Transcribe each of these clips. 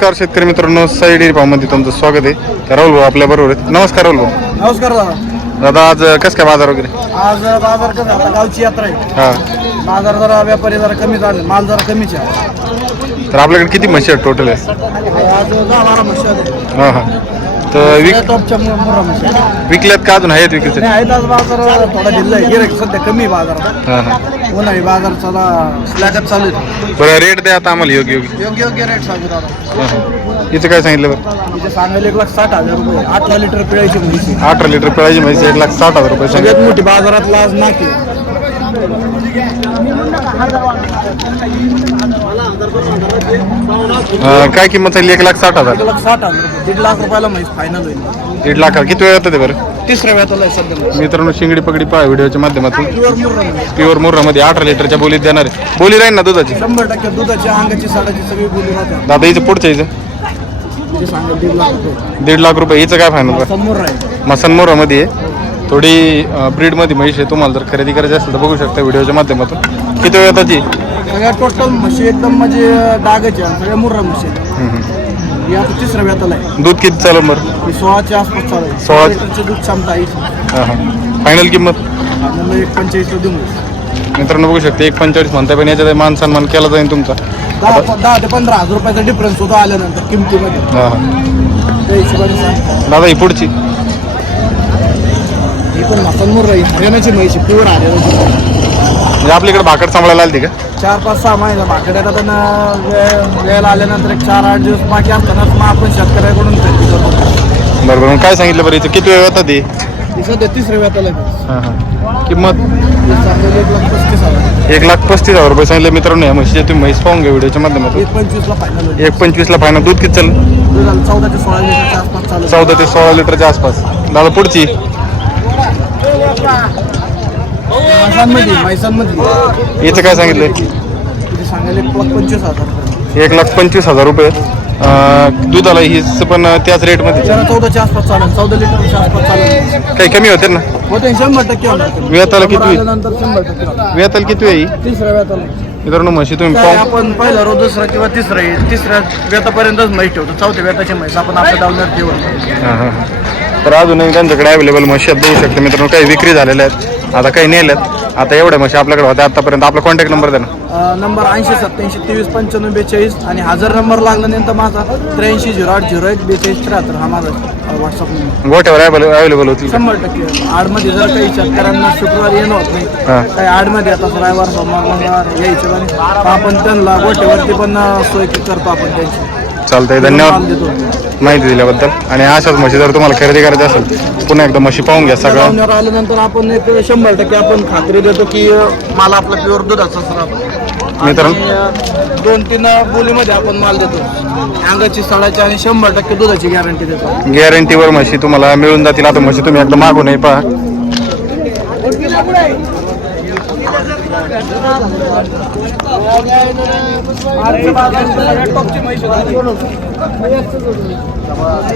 नमस्कार शेतकरी मित्रांनो, साई डेअरी फार्ममध्ये तुमचं स्वागत आहे. तर राहुल भाऊ आपल्या बरोबर आहेत. नमस्कार राहुल भाऊ. नमस्कार दादा. दादा आज कसं काय बाजार वगैरे? आज बाजार कसं आता गावची यात्रा आहे. हां, बाजार जरा व्यापारी जरा कमी झाले, माल जरा कमीच आहे. तर आपल्याकडे किती म्हशी आहेत टोटल आहे? आज 10-12 म्हशी आहेत. हां हां. तर टॉपच्या मुर्रा म्हशी आहेत. विकल्यात का अजून आहेत विकायचे? नाही आहेत. आज बाजार थोडा ढिल्ला आहे, गिऱ्हाईक सध्या कमी आहे बाजारात. हां हां. उन्हाळी बाजार चला स्लॅगच चालू आहे. बरं, रेट द्या आता आम्हाला योग्य योग्य. योग्य योग्य रेट सांगू दादा. हां हां. इथं काय सांगितलं बरं? इथे सांगायला 1,60,000 रुपये. 8 लिटर पिळायची म्हशी. 18 लिटर पिळायची म्हैस 1,60,000 रुपये सांगितलं. सगळ्यात मोठी बाजारातला आज नाकी. काय किंमत आहे? 1,60,000. 1,60,000 रुपये. 1.5 लाख रुपयाला म्हैस फायनल होईल. 1.5 लाख. किती वेळ येतं ते बरं? तिसऱ्या वेळाला आहे सध्या. मित्रांनो, शिंगडी पगडी पहा व्हिडिओच्या माध्यमातून. प्युअर मुर्रा म्हैस. प्युअर मुर्रामध्ये 18 लिटरच्या बोलीत देणार आहे. बोली राहील ना दुधाची? 100% दुधाची, अंगाची, साडाची सगळी बोली राहते. दादा हिचं पुढचं हिचं ते सांगा 1.5 लाख रुपये. 1.5 लाख रुपये. हिचं काय फायनल? समोर आहे. मसनमोरामध्ये आहे. थोडी ब्रीडमध्ये म्हैस आहे. तुम्हाला जर खरेदी करायची असेल तर बघू शकता व्हिडिओच्या माध्यमातून. किती वेळ येताची? सगळ्या टोटल म्हशी एकदम म्हणजे डागाच्या सगळ्या मुर्रा म्हशी आहेत. ही आता तिसऱ्या वेताला आहे. दूध किती चालेल बरं? ही 16च्या आसपास चालू आहे. 16 लिटरची दूध क्षमता आहे. हां हां. फायनल किंमत? म्हणलं 1.45 देऊ. मित्रांनो बघू शकते 1.45 म्हणताय, पण याच्यात मान सन्मान केला जाईल तुमचा. 10 ते 15 हजार रुपयाचा डिफरन्स होतो आल्यानंतर किमतीमध्ये. हां हां. त्या हिशोबाने सांग. दादा ही पुढची ही पण मसन मुर्रा आहे. हरियाणाची म्हैशी, प्युअर हरियाणाची. म्हणजे आपल्याकडे भाकड सांभाळायला आली का? 4-5-6 महिने भाकड येतात आणि वेळेला आल्यानंतर एक 4-8 दिवस बाकी असतानाच मग आपण शेतकऱ्याकडून खरेदी करतो. बरोबर. मग काय सांगितलं बरं? हिचं किती वेळ येतात ही? ही सध्या तिसऱ्या वेताला आहे. हां हां. किंमत? 1,35,000. 1,35,000 रुपये सांगितलं. मित्रांनो या म्हशीचे तुम्ही म्हैस पाहून घ्या व्हिडिओच्या माध्यमातून. 1.25ला फायनल होईल. 1.25ला फायनल. दूध किती चालेल? दुधाला 14 ते 16 लिटरच्या आसपास चालू आहे. 14 ते 16 लिटरच्या आसपास. दादा पुढची मैसांमध्ये याचं काय सांगितलंय? तिथे सांगायला 1,25,000 रुपये. 1,25,000 रुपये. दुधाला हीच पण त्याच रेटमध्ये? त्याला 14च्या आसपास चालेल. 14 लिटरच्या आसपास चालेल. काही कमी होते ना? होते 100% होणार. वेताला किती? आल्यानंतर 100% होणार. वेताला किती आहे? तिसऱ्या वेताला. मित्रांनो म्हशी तुम्ही काय पाहू. आपण पहिला रोज दुसरा किंवा तिसऱ्या वेतापर्यंतच म्हैस ठेवतो. चौथ्या वेताची म्हैस आपण आपल्या डावण्यात ठेवू. हां हां. तर अजूनही त्यांच्याकडे अवेलेबल म्हशी आहेत, बघू शकता मित्रांनो. काही विक्री झालेल्या आहेत, आता काही नेल्यात. आता एवढ्या म्हशी आपल्याकडे होत्या आतापर्यंत. आपला कॉन्टॅक्ट नंबर द्या ना. नंबर 80-87-23-95-42 आणि 1000 नंबर लागला नंतर माझा 83-08-01-42-73 हा माझा व्हॉट्सअप नंबर. गोठ्यावर अवेलेबल होतील? 100%. आडमध्ये जर काही शेतकऱ्यांना शुक्रवारी येणं होत नाही, हां. काही आडमध्ये आता रविवार, सोमवार, मंगळवार या हिशोबाने आपण त्यांना गोठ्यावरती पण सोय करतो आपण त्यांची. चालतंय. धन्यवाद माहिती दिल्याबद्दल. आणि अशाच म्हशी जर तुम्हाला खरेदी करायची असेल पुन्हा एकदा म्हशी पाहून घ्या सगळं. लावण्यावर आल्यानंतर आपण एक 100% आपण खात्री देतो की माल आपला प्युअर दुधाचा असणार. मित्रांनो 2-3 बोलीमध्ये आपण माल देतो. अंगाची, सडाची आणि 100% दुधाची गॅरंटी देतो. गॅरंटीवर म्हशी तुम्हाला मिळून जातील. आता म्हशी तुम्ही एकदा मागून नाही पहा.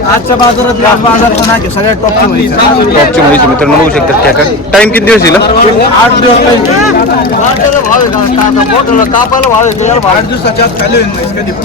आजच्या बाजारात बाजारचा नाही सगळ्यात टॉपची म्हैस. टॉपची म्हशी मित्रांनो बघू शकतात. त्या का टाइम किती दिवस येईल? 8 दिवस. 8 दिवसाच्या आत खाली होईल म्हैस कधी पण.